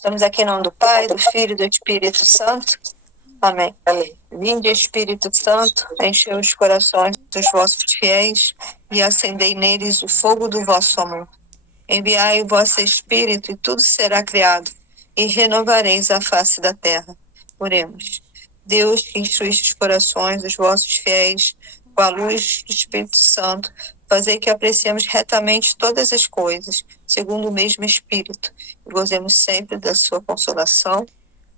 Estamos aqui em nome do Pai, do Filho e do Espírito Santo. Amém. Amém. Vinde, Espírito Santo, enchei os corações dos vossos fiéis e acendei neles o fogo do vosso amor. Enviai o vosso Espírito e tudo será criado, e renovareis a face da terra. Oremos. Deus, que instruíste os corações dos vossos fiéis com a luz do Espírito Santo, fazei que apreciemos retamente todas as coisas, segundo o mesmo Espírito, e gozemos sempre da sua consolação,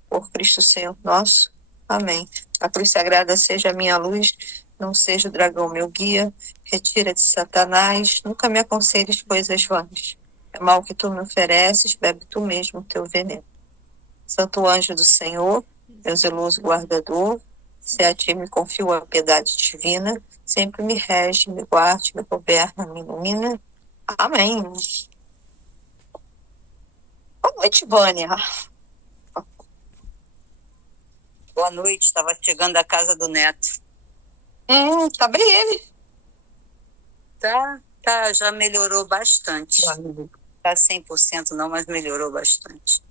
por Cristo Senhor nosso. Amém. A cruz sagrada seja a minha luz, não seja o dragão meu guia, retira de Satanás, nunca me aconselhes coisas vãs. É mal que tu me ofereces, bebe tu mesmo o teu veneno. Santo anjo do Senhor, meu zeloso guardador, se a ti me confio a piedade divina, sempre me rege, me guarde, me governa, me ilumina. Amém. Boa noite, Vânia. Boa noite, estava chegando da casa do neto. Tá bem ele. Tá, já melhorou bastante. Tá 100% não, mas melhorou bastante.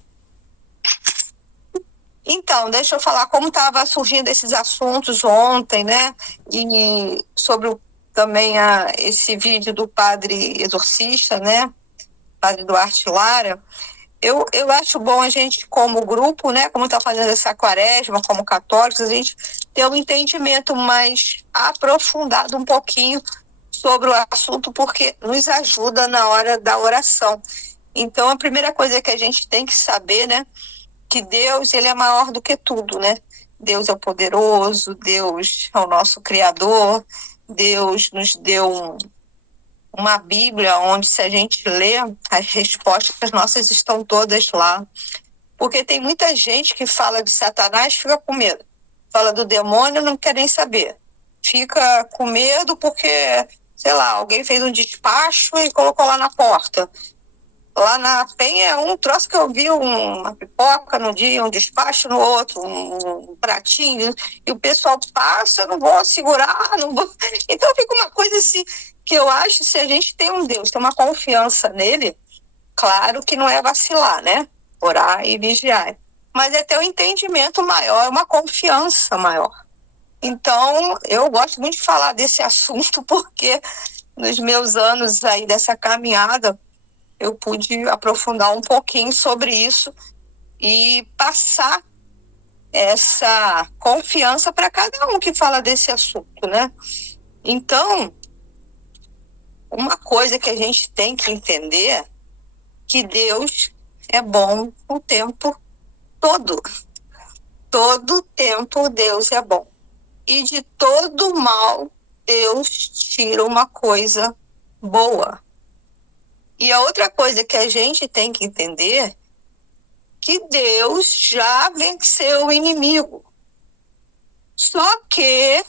Então, deixa eu falar como estava surgindo esses assuntos ontem, né? E sobre também esse vídeo do padre exorcista, né? Padre Duarte Lara. Eu acho bom a gente, como grupo, né? Como está fazendo essa quaresma, como católicos, a gente ter um entendimento mais aprofundado um pouquinho sobre o assunto, porque nos ajuda na hora da oração. Então, a primeira coisa que a gente tem que saber, né? Que Deus, ele é maior do que tudo, né? Deus é o poderoso, Deus é o nosso Criador, Deus nos deu uma Bíblia onde, se a gente lê, as respostas nossas estão todas lá. Porque tem muita gente que fala de Satanás, fica com medo. Fala do demônio, não quer nem saber. Fica com medo porque, sei lá, alguém fez um despacho e colocou lá na porta. Lá na Penha é um troço que eu vi, uma pipoca no dia, um despacho no outro, um pratinho, e o pessoal passa, não vou segurar, não vou... Então fica uma coisa assim, que eu acho, se a gente tem um Deus, tem uma confiança nele, claro que não é vacilar, né? Orar e vigiar. Mas é ter um entendimento maior, uma confiança maior. Então, eu gosto muito de falar desse assunto, porque nos meus anos aí dessa caminhada, eu pude aprofundar um pouquinho sobre isso e passar essa confiança para cada um que fala desse assunto, né? Então, uma coisa que a gente tem que entender, que Deus é bom o tempo todo. Todo tempo Deus é bom. E de todo mal, Deus tira uma coisa boa. E a outra coisa que a gente tem que entender, que Deus já venceu o inimigo. Só que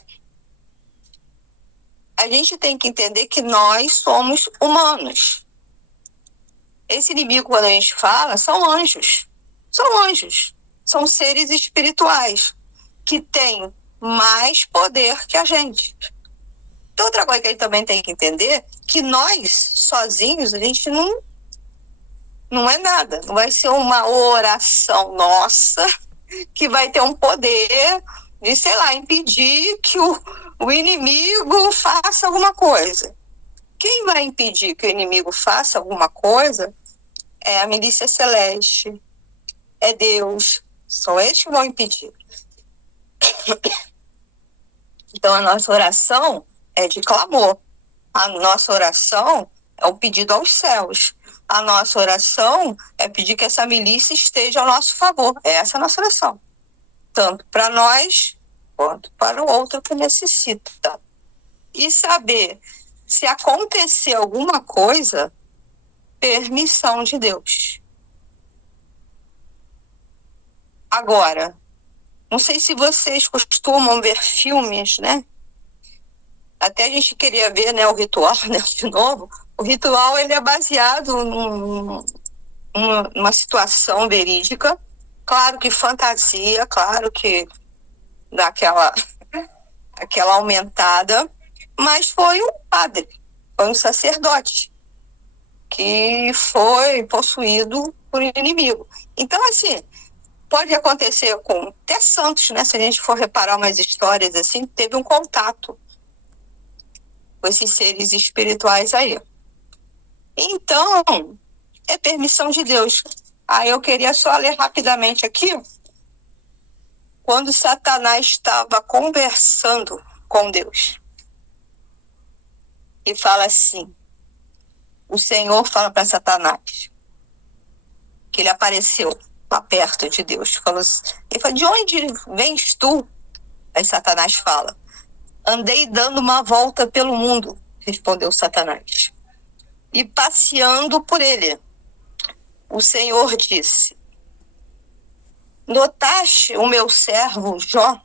a gente tem que entender que nós somos humanos. Esse inimigo, quando a gente fala, são anjos. São anjos. São seres espirituais que têm mais poder que a gente. Então, outra coisa que a gente também tem que entender, que nós, sozinhos, a gente não é nada. Não vai ser uma oração nossa que vai ter um poder de, sei lá, impedir que o inimigo faça alguma coisa. Quem vai impedir que o inimigo faça alguma coisa é a milícia celeste, é Deus. São eles que vão impedir. Então, a nossa oração é de clamor. A nossa oração é um pedido aos céus. A nossa oração é pedir que essa milícia esteja ao nosso favor. Essa é a nossa oração. Tanto para nós, quanto para o outro que necessita. E saber, se acontecer alguma coisa, permissão de Deus. Agora, não sei se vocês costumam ver filmes, né? Até a gente queria ver, né, o Ritual, né, de novo. O Ritual, ele é baseado numa situação verídica. Claro que fantasia, claro que dá aquela aumentada. Mas foi um padre, foi um sacerdote que foi possuído por inimigo. Então, assim, pode acontecer com até santos, né? Se a gente for reparar umas histórias assim, teve um contato com esses seres espirituais aí. Então, é permissão de Deus. Eu queria só ler rapidamente aqui. Quando Satanás estava conversando com Deus. E fala assim, o Senhor fala para Satanás, que ele apareceu lá perto de Deus. Ele fala, de onde vens tu? Aí Satanás fala, andei dando uma volta pelo mundo, respondeu Satanás, e passeando por ele. O Senhor disse, notaste o meu servo Jó?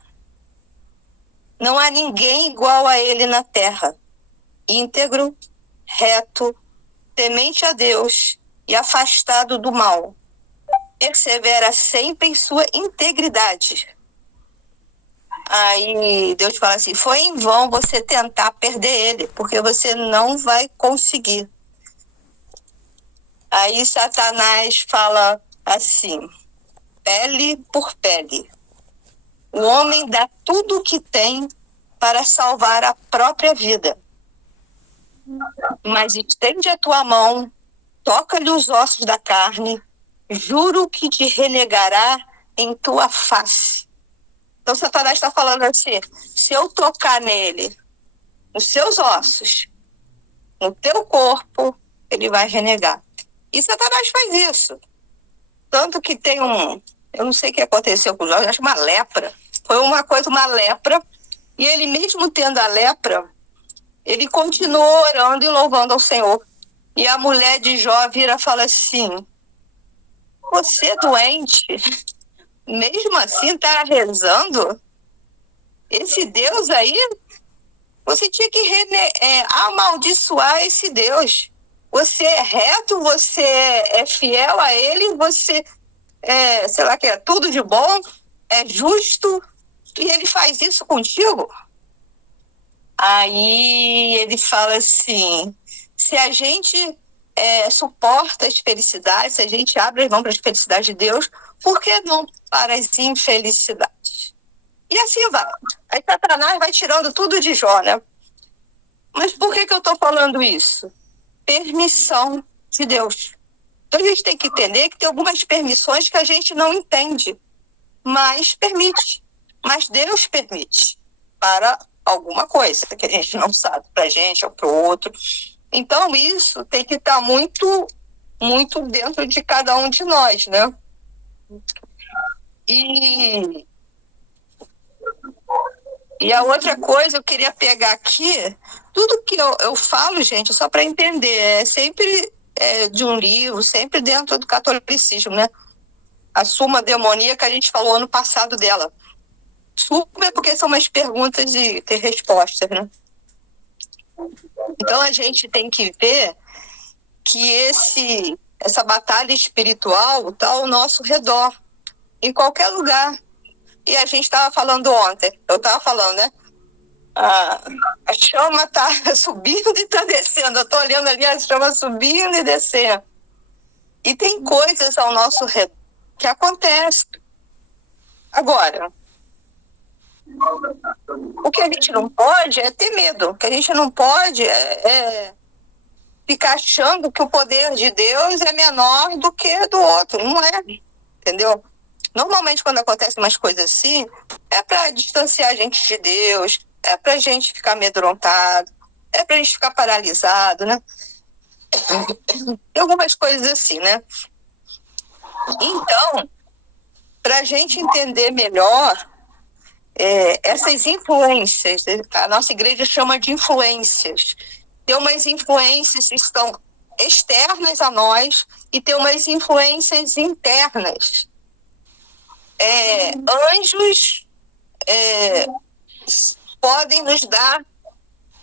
Não há ninguém igual a ele na terra, íntegro, reto, temente a Deus e afastado do mal. Persevera sempre em sua integridade. Aí Deus fala assim, foi em vão você tentar perder ele, porque você não vai conseguir. Aí Satanás fala assim, pele por pele. O homem dá tudo o que tem para salvar a própria vida. Mas estende a tua mão, toca-lhe os ossos da carne, juro que te renegará em tua face. Então Satanás está falando assim, se eu tocar nele, nos seus ossos, no teu corpo, ele vai renegar. E Satanás faz isso. Tanto que tem eu não sei o que aconteceu com o Jó, acho uma lepra. Foi uma lepra, e ele mesmo tendo a lepra, ele continuou orando e louvando ao Senhor. E a mulher de Jó vira e fala assim, você é doente, mesmo assim está rezando? Esse Deus aí, você tinha que amaldiçoar esse Deus. Você é reto, você é fiel a ele, você sei lá que é tudo de bom, é justo, e ele faz isso contigo? Aí ele fala assim, se a gente suporta as felicidades, se a gente abre as mãos para as felicidades de Deus, por que não para as infelicidades? E assim vai. Aí Satanás vai tirando tudo de Jó, né? Mas por que eu estou falando isso? Permissão de Deus. Então a gente tem que entender que tem algumas permissões que a gente não entende, mas permite. Mas Deus permite para alguma coisa que a gente não sabe, para a gente ou para o outro. Então isso tem que estar muito, muito dentro de cada um de nós, né? E a outra coisa eu queria pegar aqui, tudo que eu falo, gente, só para entender, é sempre de um livro, sempre dentro do catolicismo, né? A Suma Demoníaca, a gente falou ano passado dela. Suma é porque são umas perguntas e ter respostas, né? Então a gente tem que ver que essa batalha espiritual está ao nosso redor, em qualquer lugar. E a gente estava falando ontem, eu estava falando, né? A chama está subindo e está descendo. Eu estou olhando ali a chama subindo e descendo. E tem coisas ao nosso redor que acontecem. Agora, o que a gente não pode é ter medo. O que a gente não pode é ficar achando que o poder de Deus é menor do que do outro. Não é, entendeu? Normalmente, quando acontecem umas coisas assim, é para distanciar a gente de Deus, é para a gente ficar amedrontado, é para a gente ficar paralisado, né? Tem algumas coisas assim, né? Então, para a gente entender melhor essas influências, a nossa igreja chama de influências. Tem umas influências que estão externas a nós e tem umas influências internas. Anjos podem nos dar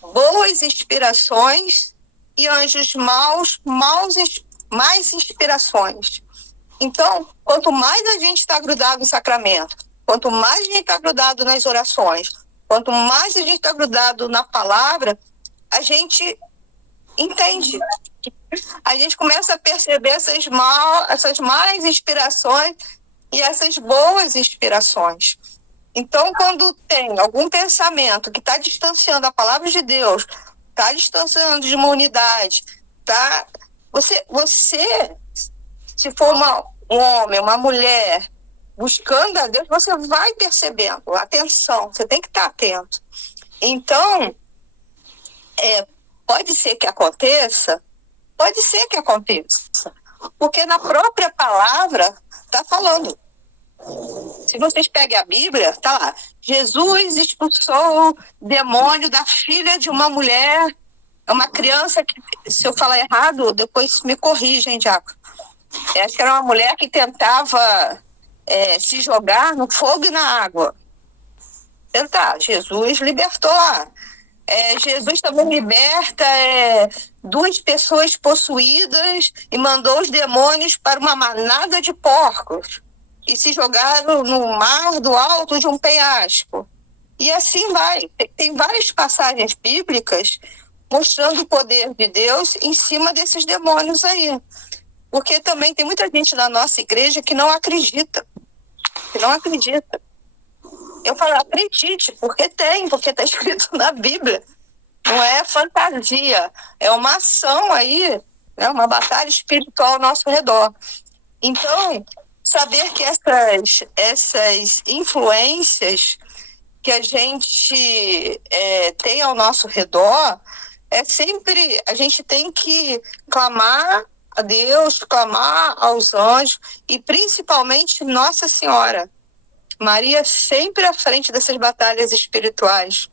boas inspirações e anjos maus, mais inspirações. Então, quanto mais a gente está grudado no sacramento, quanto mais a gente está grudado nas orações, quanto mais a gente está grudado na palavra, a gente entende a gente começa a perceber essas más inspirações e essas boas inspirações. Então, quando tem algum pensamento que está distanciando a palavra de Deus, está distanciando de uma unidade, tá? Você, se for um homem, uma mulher, buscando a Deus, você vai percebendo. Atenção, você tem que estar atento. Então, pode ser que aconteça, porque na própria palavra está falando. Se vocês peguem a Bíblia, está lá, Jesus expulsou o demônio da filha de uma mulher, uma criança que, se eu falar errado, depois me corrigem, Diácono. Acho que era uma mulher que tentava se jogar no fogo e na água. Jesus libertou lá. Jesus também liberta 2 pessoas possuídas e mandou os demônios para uma manada de porcos e se jogaram no mar do alto de um penhasco. E assim vai. Tem várias passagens bíblicas mostrando o poder de Deus em cima desses demônios aí. Porque também tem muita gente na nossa igreja que não acredita. Eu falo, acredite, porque está escrito na Bíblia. Não é fantasia, é uma ação aí, né, uma batalha espiritual ao nosso redor. Então, saber que essas influências que a gente tem ao nosso redor, sempre a gente tem que clamar a Deus, clamar aos anjos e principalmente Nossa Senhora. Maria sempre à frente dessas batalhas espirituais.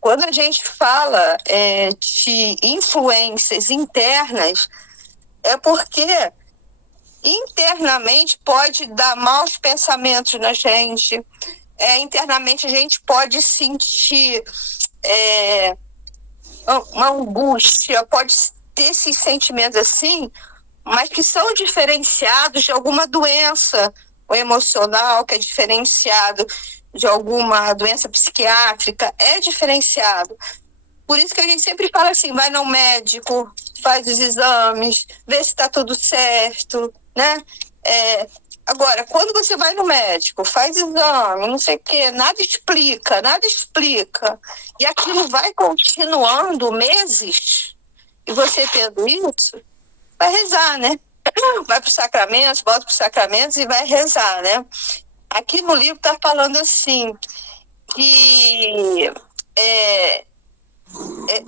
Quando a gente fala de influências internas, é porque internamente pode dar maus pensamentos na gente, internamente a gente pode sentir uma angústia, pode ter esses sentimentos assim, mas que são diferenciados de alguma doença, o emocional, que é diferenciado de alguma doença psiquiátrica, é diferenciado. Por isso que a gente sempre fala assim, vai no médico, faz os exames, vê se está tudo certo, né? Agora, quando você vai no médico, faz exame, não sei o quê, nada explica, e aquilo vai continuando meses, e você tendo isso, vai rezar, né? Vai para os sacramentos, volta para os sacramentos e vai rezar, né? Aqui no livro está falando assim, que é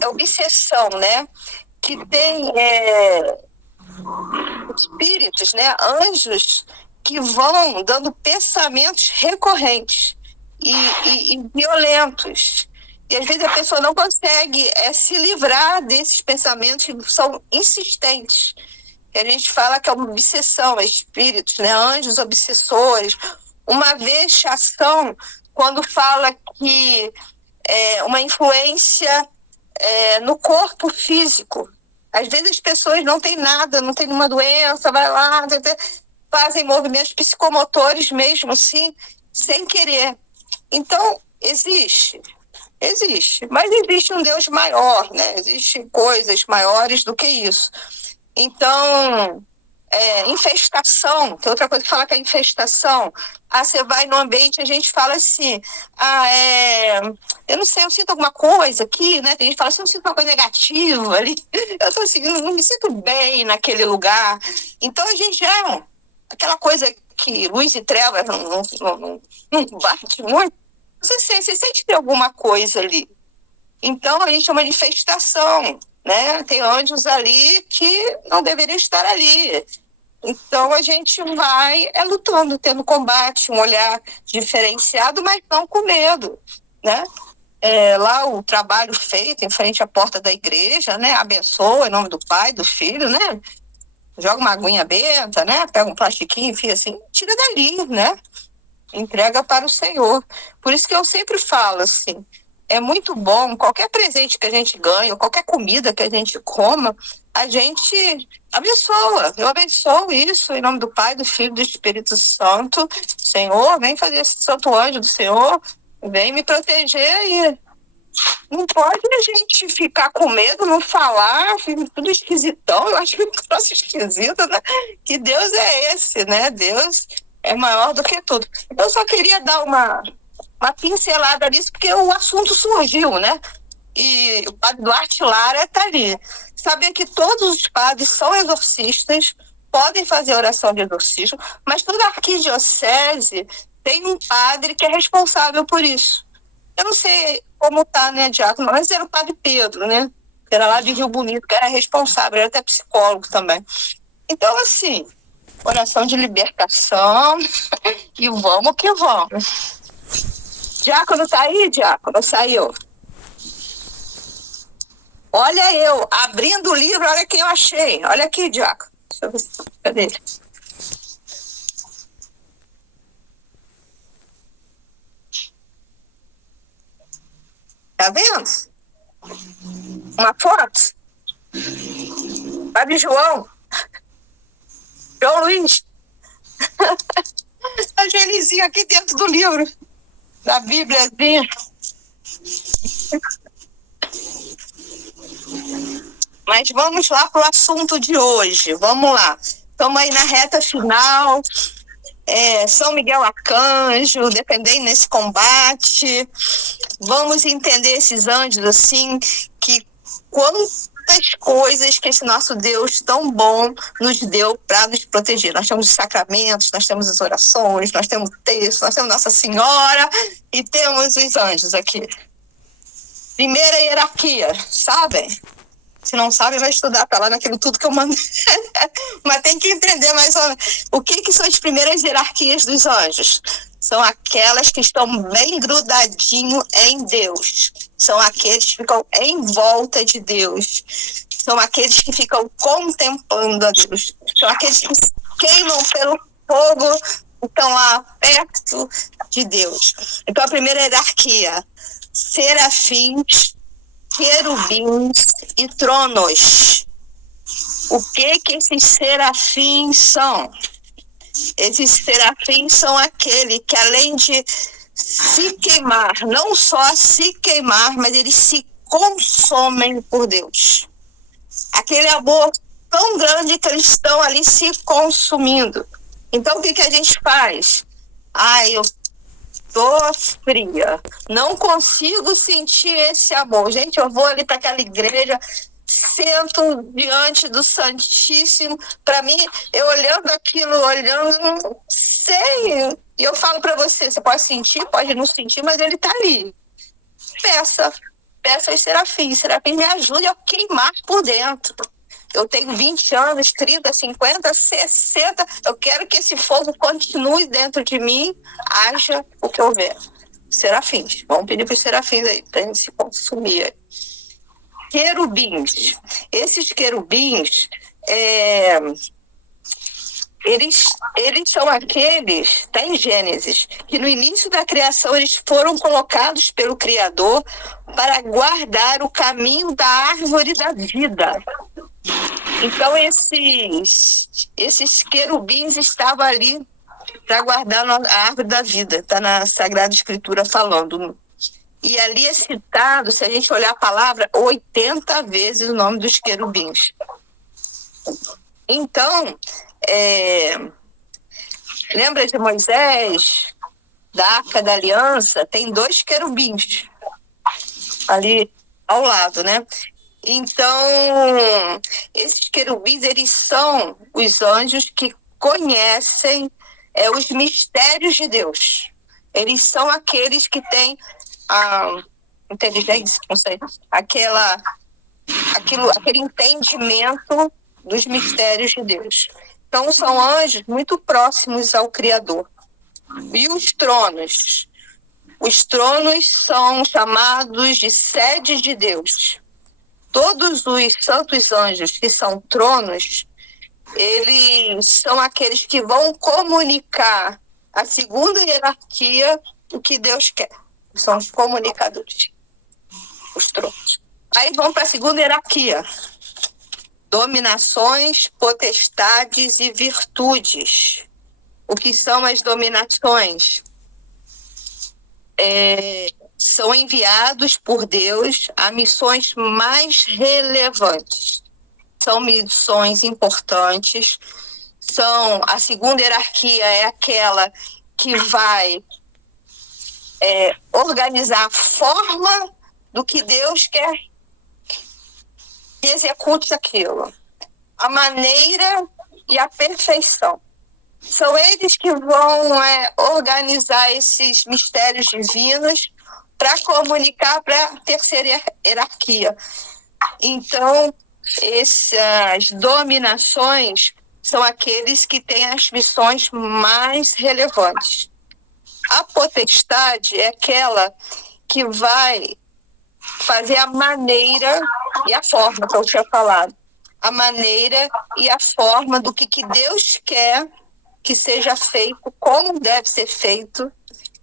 obsessão, né? Que tem espíritos, né? Anjos que vão dando pensamentos recorrentes e violentos. E às vezes a pessoa não consegue se livrar desses pensamentos que são insistentes. Que a gente fala que é uma obsessão, espíritos, né? Anjos obsessores. Uma vexação, quando fala que uma influência no corpo físico. Às vezes as pessoas não têm nada, não têm nenhuma doença, vai lá, fazem movimentos psicomotores mesmo assim, sem querer. Então, existe, mas existe um Deus maior, né? Existem coisas maiores do que isso. Então, infestação, tem outra coisa que fala que é infestação. Você vai no ambiente, a gente fala assim, eu não sei, eu sinto alguma coisa aqui, né? Tem gente que fala assim, eu sinto uma coisa negativa ali. Eu tô assim, não me sinto bem naquele lugar. Então, a gente aquela coisa que luz e trevas não bate muito. Você sente que tem alguma coisa ali. Então, a gente chama de infestação, né? Tem anjos ali que não deveriam estar ali. Então, a gente vai lutando, tendo combate, um olhar diferenciado, mas não com medo, né? Lá o trabalho feito em frente à porta da igreja, né? Abençoa em nome do Pai, do Filho, né? Joga uma aguinha benta, né? Pega um plastiquinho, enfia assim, tira dali, né? Entrega para o Senhor. Por isso que eu sempre falo assim, é muito bom, qualquer presente que a gente ganha, qualquer comida que a gente coma, a gente abençoa. Eu abençoo isso em nome do Pai, do Filho e do Espírito Santo. Senhor, vem fazer esse santo anjo do Senhor, vem me proteger aí. Não pode a gente ficar com medo, não falar, fica tudo esquisitão. Eu acho que um troço esquisito, né? Que Deus é esse, né? Deus é maior do que tudo. Eu só queria dar uma pincelada nisso, porque o assunto surgiu, né? E o padre Duarte Lara está ali. Saber que todos os padres são exorcistas, podem fazer oração de exorcismo, mas toda arquidiocese tem um padre que é responsável por isso. Eu não sei como tá, né, diácono, mas era o padre Pedro, né? Que era lá de Rio Bonito, que era responsável, era até psicólogo também. Então, assim, oração de libertação e vamos que vamos. Diácono tá aí, diácono? Saiu. Olha eu, abrindo o livro, olha quem eu achei. Olha aqui, diácono. Deixa eu ver se... Cadê ele? Tá vendo? Uma foto? Padre João. João Luiz. A Genizinha aqui dentro do livro. Da Bíbliazinha. Mas vamos lá para o assunto de hoje. Vamos lá. Estamos aí na reta final. São Miguel Arcanjo, defendendo nesse combate. Vamos entender esses anjos assim, que quantas coisas que esse nosso Deus tão bom nos deu para nos proteger. Nós temos os sacramentos, nós temos as orações, nós temos o texto, nós temos Nossa Senhora e temos os anjos aqui. Primeira hierarquia, sabem? Se não sabe, vai estudar, tá lá naquilo tudo que eu mando. Mas tem que entender mais ou menos. O que são as primeiras hierarquias dos anjos? São aquelas que estão bem grudadinho em Deus. São aqueles que ficam em volta de Deus. São aqueles que ficam contemplando a Deus. São aqueles que queimam pelo fogo e estão lá perto de Deus. Então, a primeira hierarquia, serafins, querubins e tronos. O que esses serafins são? Esses serafins são aqueles que, além de se queimar, não só se queimar, mas eles se consomem por Deus. Aquele amor tão grande que eles estão ali se consumindo. Então, o que a gente faz? Eu tô fria, não consigo sentir esse amor. Gente, eu vou ali para aquela igreja, sento diante do Santíssimo. Para mim, eu olhando aquilo, não sei. E eu falo para você pode sentir, pode não sentir, mas ele tá ali. Peça aos serafins me ajude a queimar por dentro. Eu tenho 20 anos, 30, 50, 60. Eu quero que esse fogo continue dentro de mim, haja o que houver. Serafins. Vamos pedir para os serafins aí, para a gente se consumir. Querubins. Esses querubins, eles são aqueles, está em Gênesis, que no início da criação eles foram colocados pelo Criador para guardar o caminho da árvore da vida. Então, esses querubins estavam ali para guardar a árvore da vida. Está na Sagrada Escritura falando. E ali é citado, se a gente olhar a palavra, 80 vezes o nome dos querubins. Então, lembra de Moisés, da Arca da Aliança? Tem 2 querubins ali ao lado, né? Então, esses querubins, eles são os anjos que conhecem os mistérios de Deus. Eles são aqueles que têm a inteligência, não sei, aquele entendimento dos mistérios de Deus. Então, são anjos muito próximos ao Criador. E os tronos? Os tronos são chamados de sede de Deus. Todos os santos anjos que são tronos, eles são aqueles que vão comunicar a segunda hierarquia o que Deus quer. São os comunicadores, os tronos. Aí vão para a segunda hierarquia. Dominações, potestades e virtudes. O que são as dominações? são enviados por Deus a missões mais relevantes. São missões importantes. A segunda hierarquia é aquela que vai organizar a forma do que Deus quer que execute aquilo. A maneira e a perfeição. São eles que vão organizar esses mistérios divinos para comunicar para a terceira hierarquia. Então, essas dominações são aqueles que têm as missões mais relevantes. A potestade é aquela que vai fazer a maneira e a forma que eu tinha falado. A maneira e a forma do que Deus quer que seja feito, como deve ser feito,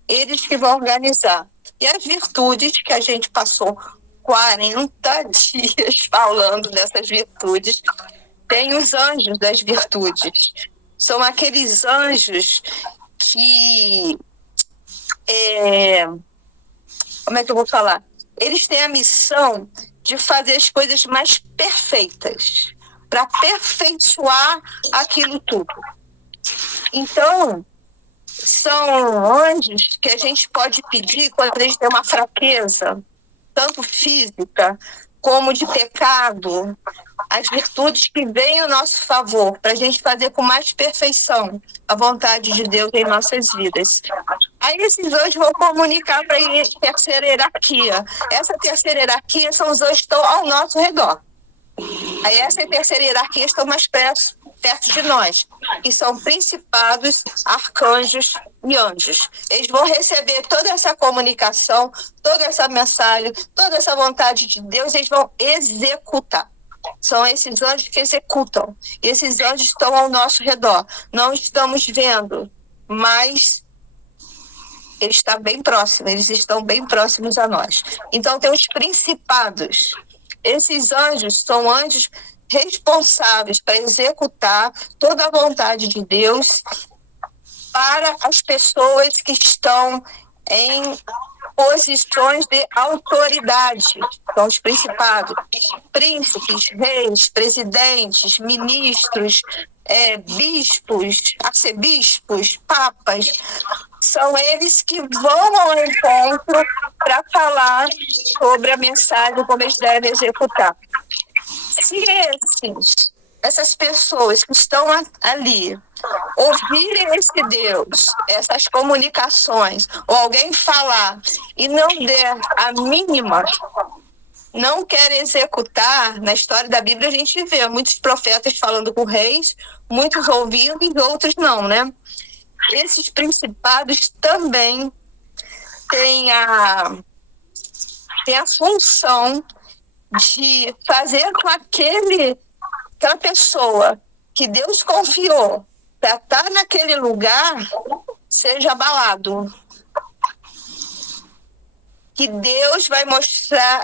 eles que vão organizar. E as virtudes, que a gente passou 40 dias falando dessas virtudes, tem os anjos das virtudes. São aqueles anjos que... como é que eu vou falar? Eles têm a missão de fazer as coisas mais perfeitas, para aperfeiçoar aquilo tudo. Então, são anjos que a gente pode pedir quando a gente tem uma fraqueza, tanto física como de pecado, as virtudes que vêm ao nosso favor, para a gente fazer com mais perfeição a vontade de Deus em nossas vidas. Aí esses anjos vão comunicar para a terceira hierarquia. Essa terceira hierarquia são os anjos que estão ao nosso redor. Aí essa terceira hierarquia estão mais perto de nós, que são principados, arcanjos e anjos. Eles vão receber toda essa comunicação, toda essa mensagem, toda essa vontade de Deus, eles vão executar. São esses anjos que executam. E esses anjos estão ao nosso redor. Não estamos vendo, mas ele está bem próximo, eles estão bem próximos a nós. Então tem os principados. Esses anjos são anjos responsáveis para executar toda a vontade de Deus para as pessoas que estão em posições de autoridade. São os principados, príncipes, reis, presidentes, ministros, bispos, arcebispos, papas. São eles que vão ao encontro para falar sobre a mensagem, como eles devem executar. Se essas pessoas que estão ali ouvirem esse Deus, essas comunicações, ou alguém falar e não der a mínima, não quer executar, na história da Bíblia a gente vê muitos profetas falando com reis, muitos ouvindo e outros não, né? Esses principados também têm a função de fazer com aquela pessoa que Deus confiou para estar naquele lugar seja abalado. Que Deus vai mostrar,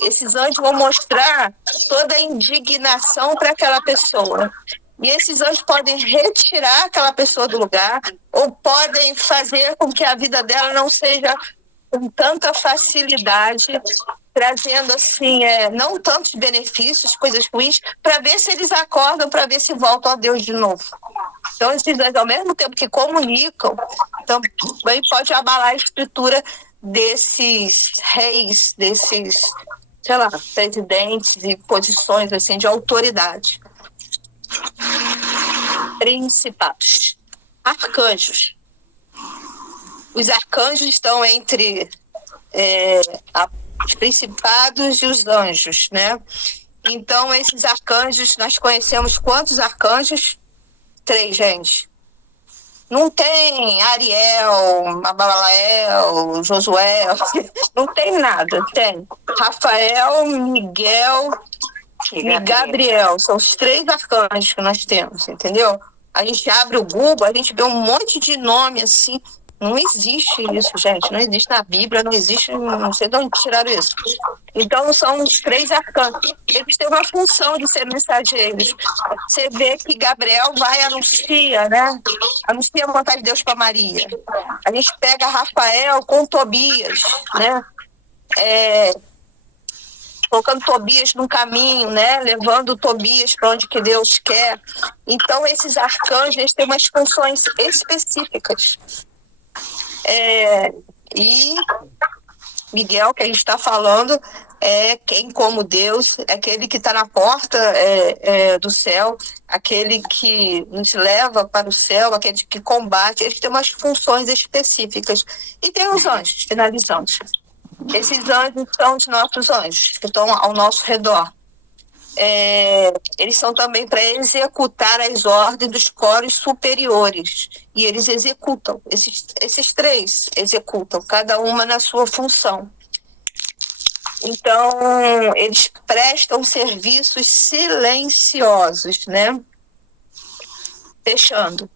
esses anjos vão mostrar toda a indignação para aquela pessoa. E esses anjos podem retirar aquela pessoa do lugar ou podem fazer com que a vida dela não seja com tanta facilidade, trazendo assim, não tantos benefícios, coisas ruins, para ver se eles acordam, para ver se voltam a Deus de novo. Então, esses anjos, ao mesmo tempo que comunicam, também pode abalar a estrutura desses reis, desses, sei lá, presidentes e posições assim, de autoridade. Principados. Arcanjos. Os arcanjos estão entre os principados e os anjos, né? Então, esses arcanjos, nós conhecemos quantos arcanjos? 3, gente. Não tem Ariel, Abalael, Josué, não tem nada. Tem Rafael, Miguel e Gabriel. São os 3 arcanjos que nós temos, entendeu? A gente abre o Google, a gente vê um monte de nome assim. Não existe isso, gente. Não existe na Bíblia, não existe, não sei de onde tiraram isso. Então, são os 3 arcanjos. Eles têm uma função de ser mensageiros. Você vê que Gabriel vai e anuncia, né? Anuncia a vontade de Deus para Maria. A gente pega Rafael com Tobias, né? Colocando Tobias no caminho, né? Levando Tobias para onde que Deus quer. Então, esses arcanjos, eles têm umas funções específicas. E Miguel, que a gente está falando, é quem, como Deus, é aquele que está na porta do céu, aquele que nos leva para o céu, aquele que combate. Eles têm umas funções específicas. E tem os anjos, finalizando. Esses anjos são os nossos anjos, que estão ao nosso redor. Eles são também para executar as ordens dos coros superiores. E eles executam, esses 3 executam, cada uma na sua função. Então, eles prestam serviços silenciosos, né? Fechando,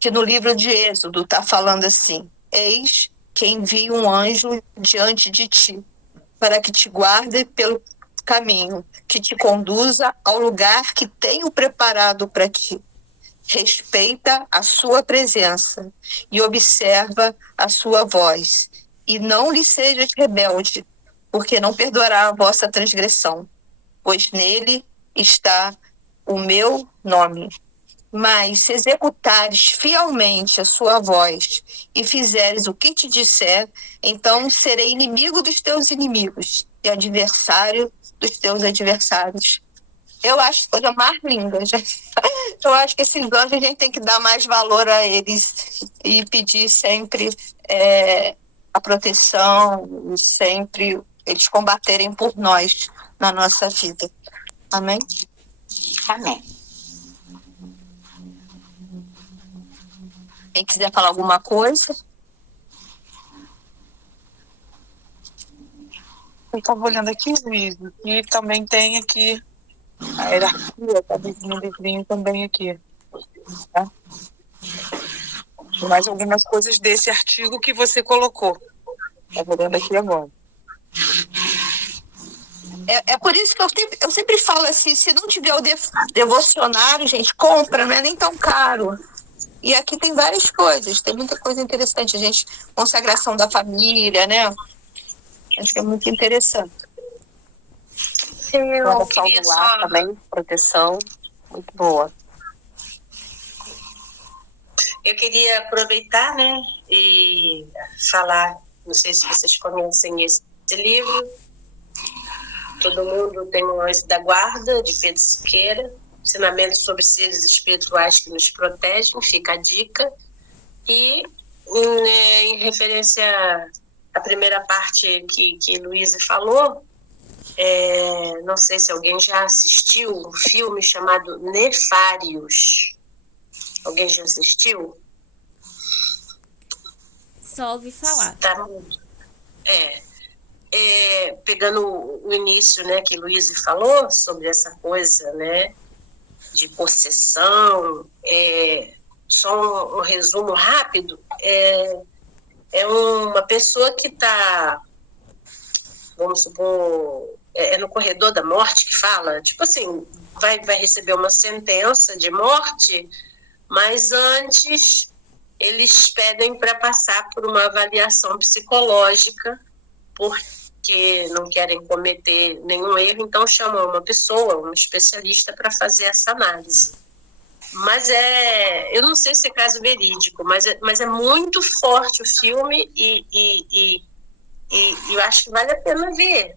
que no livro de Êxodo está falando assim: eis que envio um anjo diante de ti, para que te guarde pelo caminho, que te conduza ao lugar que tenho preparado para ti. Respeita a sua presença e observa a sua voz, e não lhe sejas rebelde, porque não perdoará a vossa transgressão, pois nele está o meu nome. Mas se executares fielmente a sua voz e fizeres o que te disser, então serei inimigo dos teus inimigos e adversário dos teus adversários. Eu acho coisa mais linda, gente. Eu acho que esses anjos a gente tem que dar mais valor a eles e pedir sempre a proteção, e sempre eles combaterem por nós na nossa vida. Amém? Amém. Quem quiser falar alguma coisa? Eu estava olhando aqui, Luiz, e também tem aqui a hierarquia, tá no livrinho também aqui. Tá? Mais algumas coisas desse artigo que você colocou. Estava olhando aqui agora. É por isso que eu sempre falo assim, se não tiver o devocionário, gente, compra, não é nem tão caro. E aqui tem várias coisas, tem muita coisa interessante, gente, consagração da família, né? Acho que é muito interessante. Eu queria só... também, proteção, muito boa. Eu queria aproveitar, né, e falar, não sei se vocês conhecem esse livro, Todo Mundo Tem um Anjo da Guarda, de Pedro Siqueira, ensinamentos sobre seres espirituais que nos protegem, fica a dica. E em referência à primeira parte que Luísa falou, não sei se alguém já assistiu um filme chamado Nefários. Alguém já assistiu? Só ouvi falar. Tá. Pegando o início, né, que Luísa falou sobre essa coisa, né, de possessão, só um resumo rápido, é uma pessoa que está, vamos supor, no corredor da morte que fala, tipo assim, vai receber uma sentença de morte, mas antes eles pedem para passar por uma avaliação psicológica, porque não querem cometer nenhum erro, então chamam uma pessoa, um especialista, para fazer essa análise. Mas eu não sei se é caso verídico, mas é muito forte o filme e eu acho que vale a pena ver.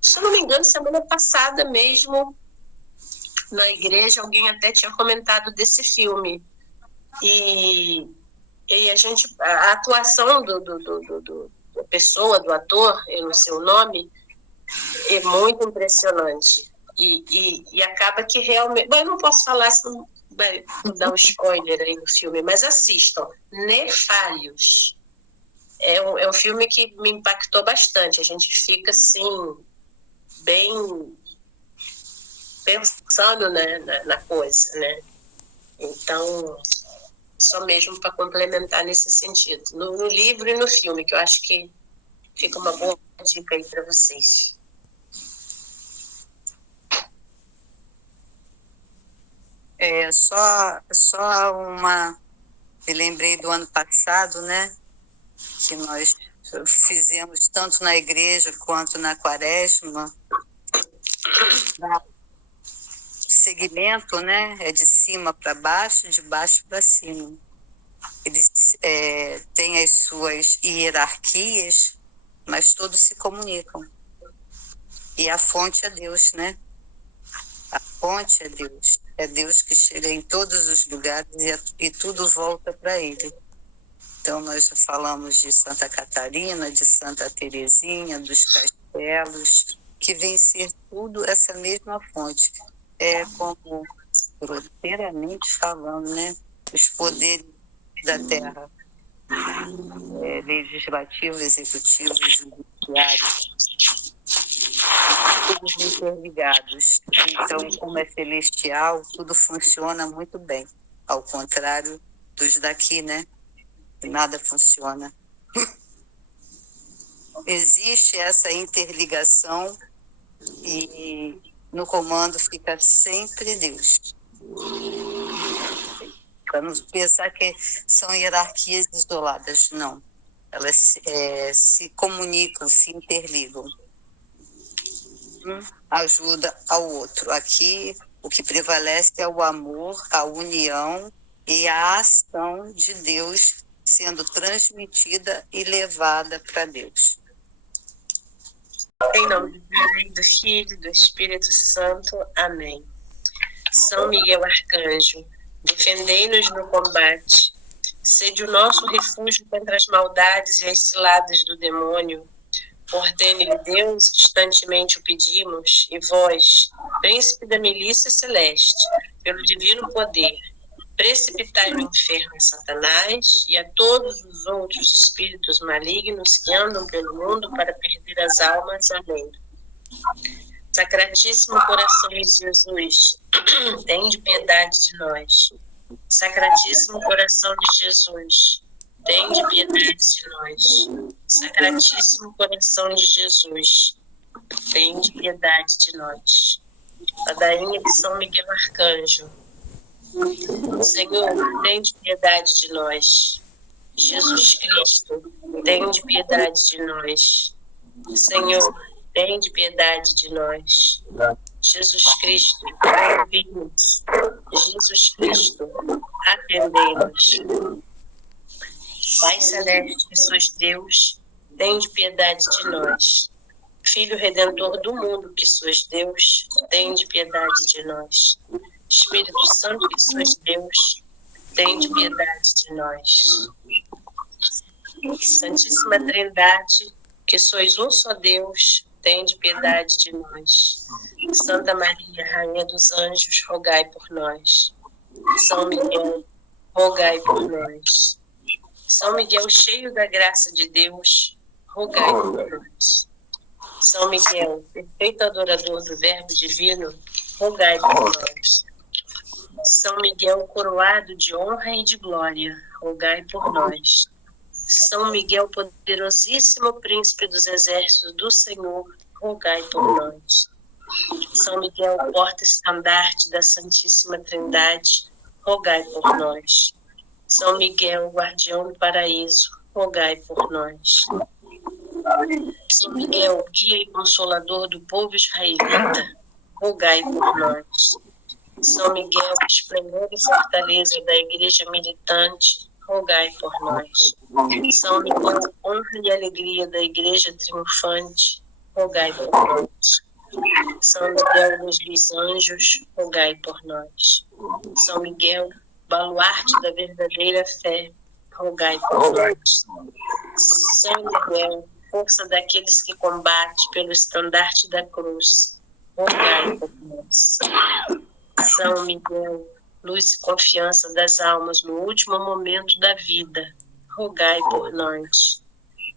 Se eu não me engano, semana passada mesmo, na igreja, alguém até tinha comentado desse filme. E a atuação da pessoa, do ator, eu não sei o nome, é muito impressionante. E acaba que realmente... Bom, eu não posso falar, senão vai dar um spoiler aí no filme, mas assistam. Nefários. É um filme que me impactou bastante. A gente fica, assim, bem pensando, né, na coisa, né? Então, só mesmo para complementar nesse sentido. No livro e no filme, que eu acho que fica uma boa dica aí para vocês. Só uma... Me lembrei do ano passado, né? Que nós fizemos tanto na igreja quanto na quaresma. O segmento, né? É de cima para baixo, de baixo para cima. Eles têm as suas hierarquias, mas todos se comunicam. E a fonte é Deus, né? A fonte é Deus. É Deus que chega em todos os lugares e tudo volta para Ele. Então, nós já falamos de Santa Catarina, de Santa Teresinha, dos castelos, que vem ser tudo essa mesma fonte. É como, grosseiramente falando, né? Os poderes da Terra. Legislativo, executivo, judiciário. Todos interligados. Então, como é celestial, tudo funciona muito bem. Ao contrário dos daqui, né? Nada funciona. Existe essa interligação e no comando fica sempre Deus. Para não pensar que são hierarquias isoladas, não. Elas se comunicam, se interligam. Ajuda ao outro. Aqui, o que prevalece é o amor, a união e a ação de Deus sendo transmitida e levada para Deus. Em nome do Pai, do Filho e do Espírito Santo. Amém. São Miguel Arcanjo, defendei-nos no combate. Sede o nosso refúgio contra as maldades e as ciladas do demônio. Ordene-lhe Deus, instantemente o pedimos, e vós, príncipe da milícia celeste, pelo divino poder, precipitai no inferno a Satanás e a todos os outros espíritos malignos que andam pelo mundo para perder as almas. Amém. Sacratíssimo coração de Jesus, tende piedade de nós. Sacratíssimo coração de Jesus, tende piedade de nós. Sacratíssimo coração de Jesus, tende piedade de nós. Ladainha de São Miguel Arcanjo, Senhor, tende piedade de nós. Jesus Cristo, tende piedade de nós. Senhor, tende piedade de nós. Jesus Cristo, ouvimos. Jesus Cristo, atendei-nos. Pai Celeste, que sois Deus, tende piedade de nós. Filho Redentor do mundo, que sois Deus, tende piedade de nós. Espírito Santo, que sois Deus, tende piedade de nós. Santíssima Trindade, que sois um só Deus, tende piedade de nós. Santa Maria, Rainha dos Anjos, rogai por nós. São Miguel, rogai por nós. São Miguel, cheio da graça de Deus, rogai por nós. São Miguel, perfeito adorador do Verbo Divino, rogai por nós. São Miguel, coroado de honra e de glória, rogai por nós. São Miguel, poderosíssimo príncipe dos exércitos do Senhor, rogai por nós. São Miguel, porta-estandarte da Santíssima Trindade, rogai por nós. São Miguel, guardião do paraíso, rogai por nós. São Miguel, guia e consolador do povo israelita, rogai por nós. São Miguel, esplendor e fortaleza da Igreja militante, rogai por nós. São Miguel, honra e alegria da Igreja triunfante, rogai por nós. São Miguel, luz dos anjos, rogai por nós. São Miguel, baluarte da verdadeira fé, rogai por nós. São Miguel, força daqueles que combatem pelo estandarte da cruz, rogai por nós. São Miguel, luz e confiança das almas no último momento da vida, rogai por nós.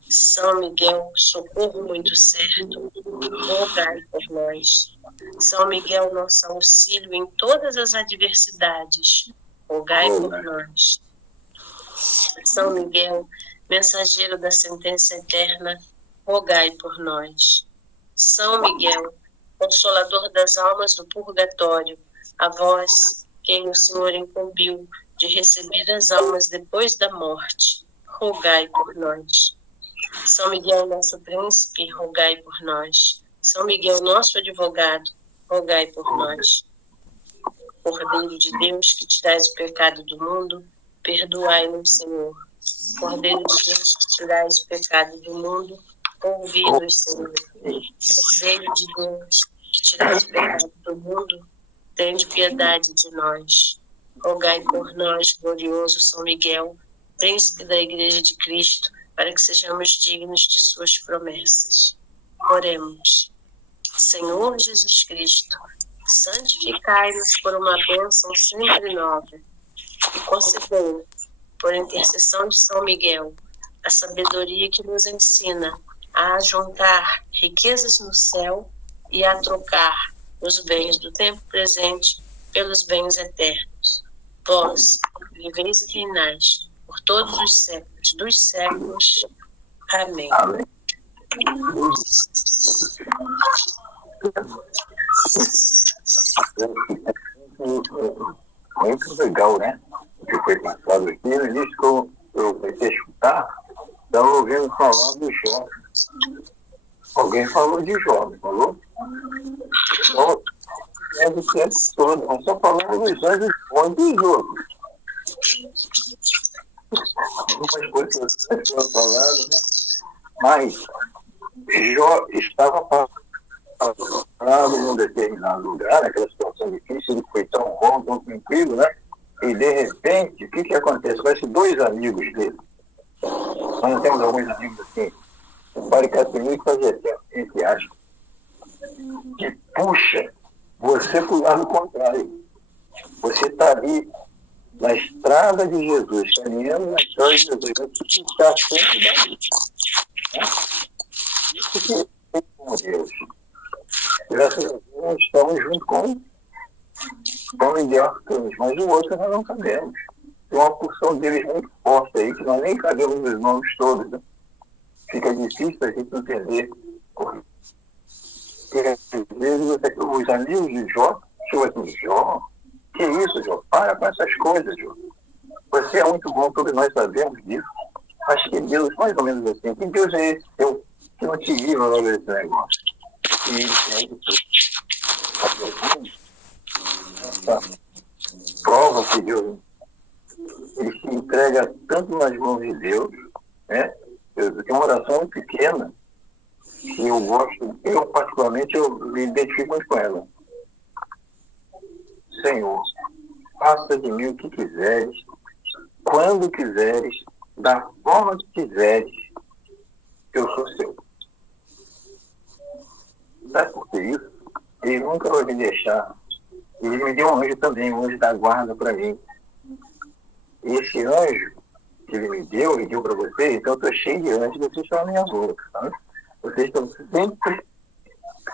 São Miguel, socorro muito certo, rogai por nós. São Miguel, nosso auxílio em todas as adversidades, rogai por nós. São Miguel, mensageiro da sentença eterna, rogai por nós. São Miguel, consolador das almas do purgatório, a vós, quem o Senhor incumbiu de receber as almas depois da morte, rogai por nós. São Miguel, nosso príncipe, rogai por nós. São Miguel, nosso advogado, rogai por nós. Cordeiro de Deus, que tirais o pecado do mundo, perdoai-nos, Senhor. Cordeiro de Deus, que tirais o pecado do mundo, ouvi-nos, Senhor. Cordeiro de Deus, que tirais o pecado do mundo, tende piedade de nós. Rogai por nós, glorioso São Miguel, príncipe da Igreja de Cristo, para que sejamos dignos de suas promessas. Oremos. Senhor Jesus Cristo, santificai-nos por uma bênção sempre nova e concedei-nos, por intercessão de São Miguel, a sabedoria que nos ensina a ajuntar riquezas no céu e a trocar os bens do tempo presente pelos bens eternos. Vós, viveis e reinais por todos os séculos dos séculos. Amém. Amém. Muito legal, né? O que foi passado aqui. No início que eu comecei a escutar, estava ouvindo falar do Jó. Alguém falou de Jó, não falou? Então, é do tempo todo. Nós só falamos dos anjos bons dos outros. Algumas coisas que vocês estão falando, né? Mas Jó estava parado num determinado lugar, naquela situação difícil, ele foi tão bom, tão tranquilo, né? E de repente, o que acontece? Parece dois amigos dele. Nós temos alguns amigos assim, paricatinho fazer tempo, entre aspas, que puxa você para o lado contrário. Você está ali na estrada de Jesus, caminhando na estrada de Jesus, você está sempre dali. Né? Isso que é com Deus. Graças a Deus, nós estamos junto com o ideal que temos, mas o outro nós não sabemos. Tem uma porção deles muito forte aí, que nós nem sabemos os nomes todos. Né? Fica difícil a gente entender. Porque às vezes os amigos de Jó, chegam assim, Jó, que isso, Jó? Para com essas coisas, Jó. Você é muito bom, todos nós sabemos disso. Mas que Deus, mais ou menos assim, que Deus é esse teu, que não te livra logo desse negócio. E ele tem essa prova que Deus ele se entrega tanto nas mãos de Deus, né? Que é uma oração pequena, que eu gosto, eu particularmente, eu me identifico muito com ela. Senhor, faça de mim o que quiseres, quando quiseres, da forma que quiseres, eu sou seu. Sabe por que isso? Ele nunca vai me deixar. Ele me deu um anjo também, um anjo da guarda para mim. E esse anjo que ele me deu para vocês, então eu estou cheio de anjos, vocês estão na minha boca. Tá? Vocês estão sempre,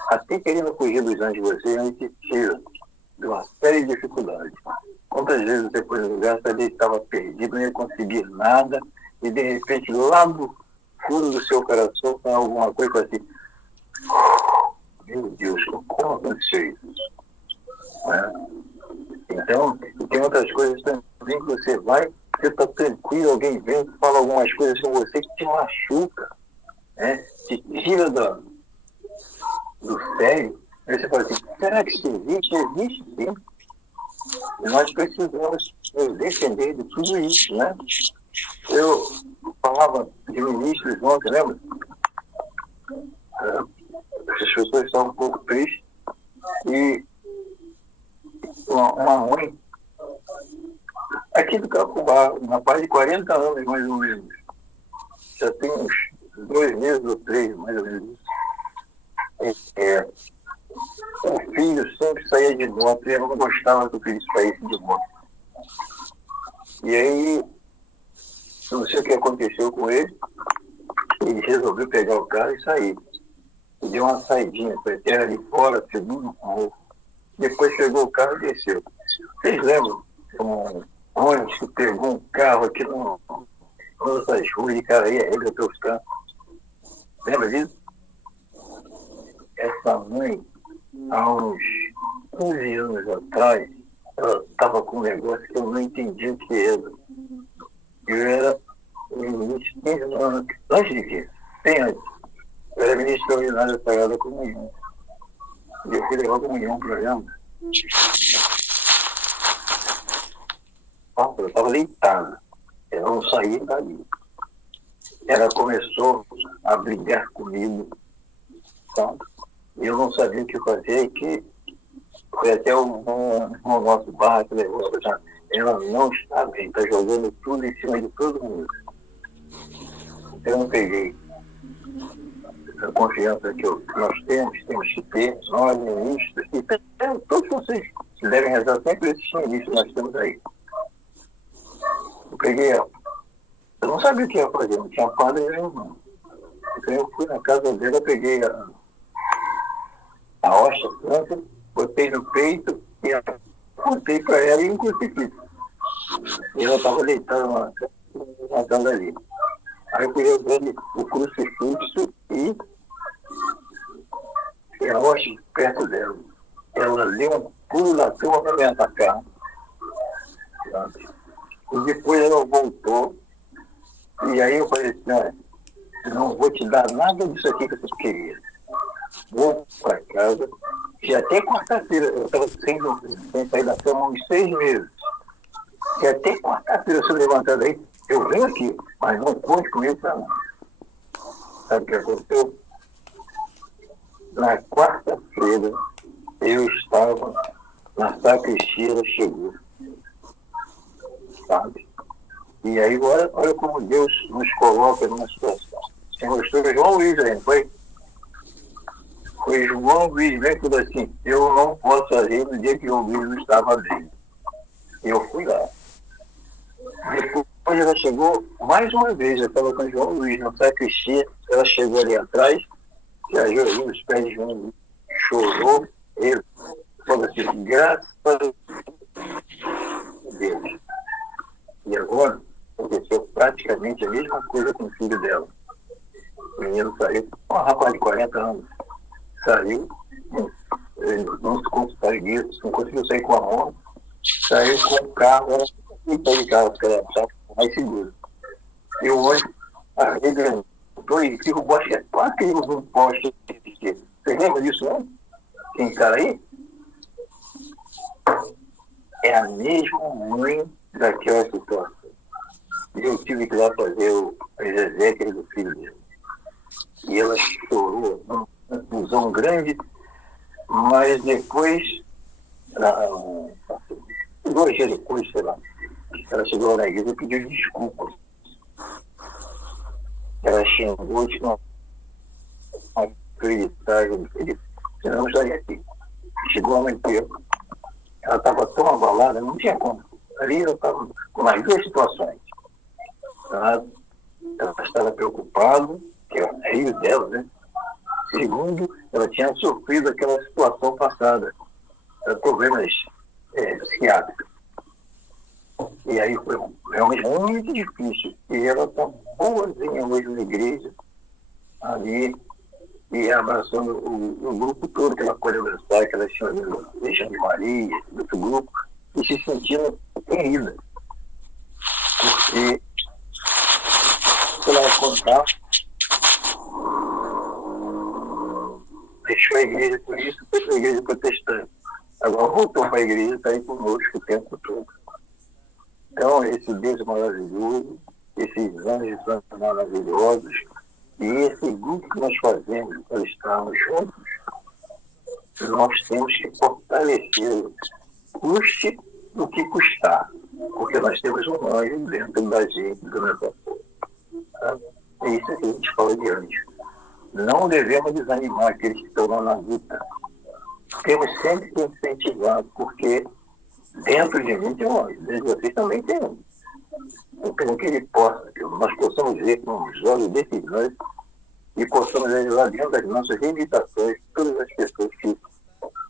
até querendo fugir dos anjos de vocês, a gente tira de uma série de dificuldades. Quantas vezes você foi no lugar, sabia que estava perdido, não ia conseguir nada, e de repente, lá no fundo do seu coração, tem alguma coisa assim. Meu Deus, como aconteceu isso? Né? Então, tem outras coisas também que você vai, você está tranquilo, alguém vem e fala algumas coisas com você que te machuca, né? Te tira do sério. Aí você fala assim, será que isso existe? Existe sim. E nós precisamos nos defender de tudo isso, né? Eu falava de ministros ontem, lembra? As pessoas estavam um pouco tristes e uma mãe aqui do Capubá, um rapaz de 40 anos mais ou menos, já tem uns 2 meses ou 3 mais ou menos, o filho sempre saía de moto e ela não gostava que o filho saísse de moto. E aí, não sei o que aconteceu com ele, ele resolveu pegar o carro e sair. E deu uma saidinha, foi até ali fora, segundo morro. Depois pegou o carro e desceu. Vocês lembram um ônibus que pegou um carro aqui no todas essas ruas de Caraí, Regra, Toscana. Lembra disso? Essa mãe, há uns 15 anos atrás, ela estava com um negócio que eu não entendi o que era. Eu era ministro, 15 anos, antes de quê? Bem antes. Eu era ministro extraordinário da Sagrada Comunhão. E eu fui levar a comunhão para ela. Eu estava deitada. Eu não saí dali. Ela começou a brigar comigo, sabe? E eu não sabia o que fazer, e que foi até o nosso bar que levou ela já. Ela não está bem, está jogando tudo em cima de todo mundo. Então eu não peguei a confiança que nós temos que ter, nós ministros, e todos vocês que devem rezar sempre esses ministros que nós temos aí. Eu peguei ela. Eu não sabia o que ia fazer, não tinha padre nenhum. Então eu fui na casa dela, peguei a hóstia santa, botei no peito e apontei para ela e um crucifixo. E ela estava deitada na casa ali. Aí eu peguei o crucifixo e a hóstia perto dela. Ela deu um pulo da cama para me atacar. E depois ela voltou. E aí eu falei assim, olha, não vou te dar nada disso aqui que você queria. Vou para casa. E até quarta-feira, eu estava sem sair da cama uns 6 meses. E até quarta-feira, se eu levantar daí, eu venho aqui, mas não conte comigo para nada. Sabe o que aconteceu? Na quarta-feira, eu estava na sacristia, ela chegou. Sabe? E aí, olha como Deus nos coloca numa situação. Você mostrou João Luiz aí, não foi? Foi João Luiz, né? Tudo assim, eu não posso fazer no dia que João Luiz não estava bem. Eu fui lá. Depois ela chegou mais uma vez, eu estava com João Luiz na sacristia, ela chegou ali atrás, se ajoelhou nos pés de João Luiz, chorou, ele falou assim, graças a Deus. E agora, aconteceu praticamente a mesma coisa com o filho dela. O menino saiu, um rapaz de 40 anos, saiu, não conseguiu sair com a mão, saiu com o carro, e de carro, porque era mais seguro. E o ônibus, ele levantou e derrubou, acho que é quase que derrubou um poste. Você lembra disso, não? Tem cara aí? É a mesma mãe daquela situação. Eu tive que ir lá fazer a exegética do filho dele. E ela chorou, uma confusão grande, mas depois, 2 dias depois, sei lá, ela chegou na igreja e pediu desculpas. Ela xingou, disse, não acreditar, você não estaria aqui. Chegou a mãe inteira. Ela estava tão abalada, não tinha como. Ali ela estava com as 2 situações. Ela estava preocupada, que era o filho dela, né? Segundo, ela tinha sofrido aquela situação passada, problemas psiquiátricos. E aí foi realmente muito difícil. E ela está boazinha hoje na igreja, ali, e abraçando o grupo todo, aquela coreografia, aquela Legião de Maria, outro grupo, e se sentindo querida. Porque ela vai contar, deixou a igreja por isso, foi para a igreja protestante. Agora voltou para a igreja e está aí conosco o tempo todo. Então, esse Deus maravilhoso, esses anjos maravilhosos, e esse grupo que nós fazemos para estarmos juntos, nós temos que fortalecê-lo, custe o que custar, porque nós temos um anjo dentro da gente, do nosso povo. Tá? É isso que a gente fala de anjo. Não devemos desanimar aqueles que estão lá na luta. Temos sempre que incentivar, porque dentro de mim tem um anjo, dentro de vocês também tem um. Então, que ele possa, que nós possamos ver com os olhos desses olhos e possamos ajudar dentro das nossas limitações, todas as pessoas que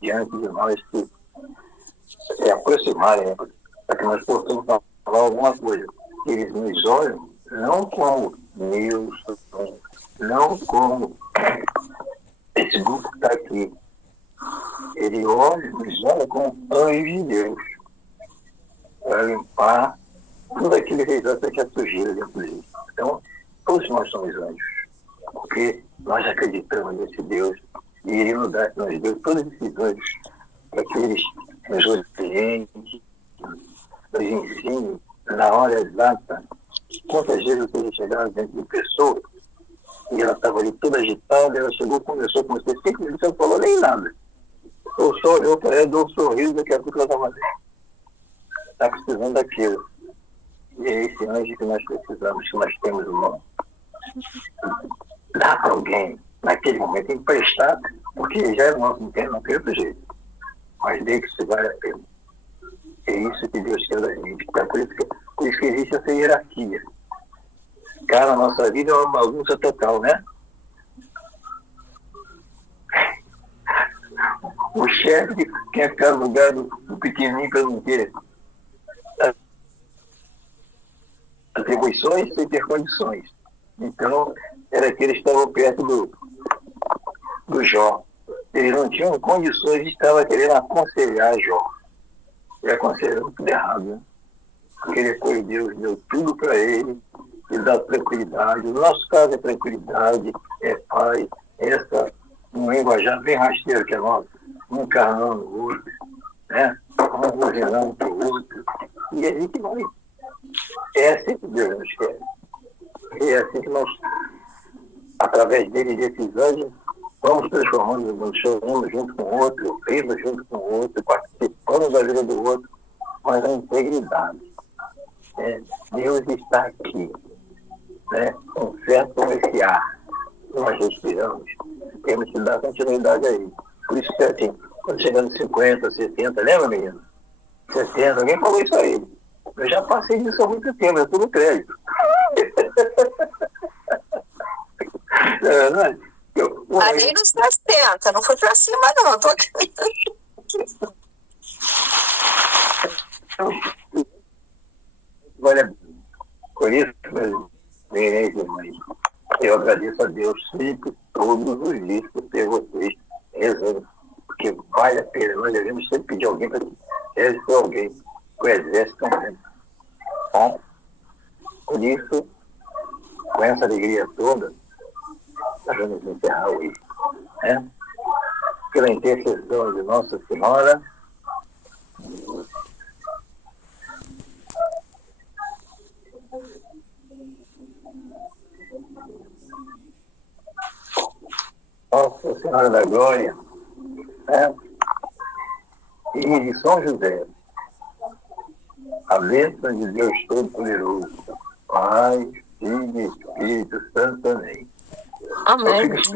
diante de nós se aproximarem, para que nós possamos falar alguma coisa. Eles nos olham, não como Nilson, não como esse grupo que está aqui. Ele olha, nos olha como anjo de Deus para limpar tudo aquilo que ele acha que é sujeira dentro dele. Então, todos nós somos anjos, porque nós acreditamos nesse Deus e Ele nos deu todos esses anjos para que eles nos orientem, nos ensinem na hora exata. Quantas vezes você chegava dentro de pessoa e ela estava ali toda agitada, ela chegou, conversou com você 5 minutos, não falou nem nada. Ou só olhou para ela, deu um sorriso, daqui a pouco ela estava está precisando daquilo. E é esse anjo que nós precisamos, que nós temos no mundo. Dá para alguém, naquele momento, emprestar, porque já é nosso, não tem outro jeito. Mas dê que isso vale a pena. É isso que Deus quer da gente. Por isso que existe essa hierarquia. Cara, a nossa vida é uma bagunça total, né? O chefe quer ficar no lugar do pequenininho para não ter atribuições sem ter condições. Então, era que eles estavam perto do Jó. Eles não tinham condições de estar querendo aconselhar Jó. E aconselhando tudo errado, né? Porque depois Deus deu tudo para ele, ele dá tranquilidade. No nosso caso é tranquilidade, é paz, essa um linguajar bem rasteiro que é nosso, um encarnando o outro, né? Um buzinando para o outro. E a gente vai. É assim que Deus nos quer. E é assim que nós, através dele, desses anjos, vamos transformando, nos chorando junto com o outro, rindo junto com o outro, participando da vida do outro, mas a integridade. Deus está aqui, né? Com certo como esse ar que nós respiramos, temos que dar continuidade a ele. Por isso que é assim, quando chegando 50, 60, lembra, menino? 70, alguém falou isso aí. Eu já passei disso há muito tempo, eu estou no crédito. Não é? Parei nos 60, não foi pra cima não, tô aqui. Olha, por isso, meus irmãos, eu agradeço a Deus sempre, todos os dias, por ter vocês rezando, porque vale a pena. Nós devemos sempre pedir alguém para que reze por alguém, o exército também. Bom, por isso, com essa alegria toda, nós vamos encerrar hoje, né? Pela intercessão de Nossa Senhora, Nossa Senhora da Glória, né? E de São José, a bênção de Deus Todo-Poderoso, Pai, Filho e Espírito Santo, amém. Amém. Eu fico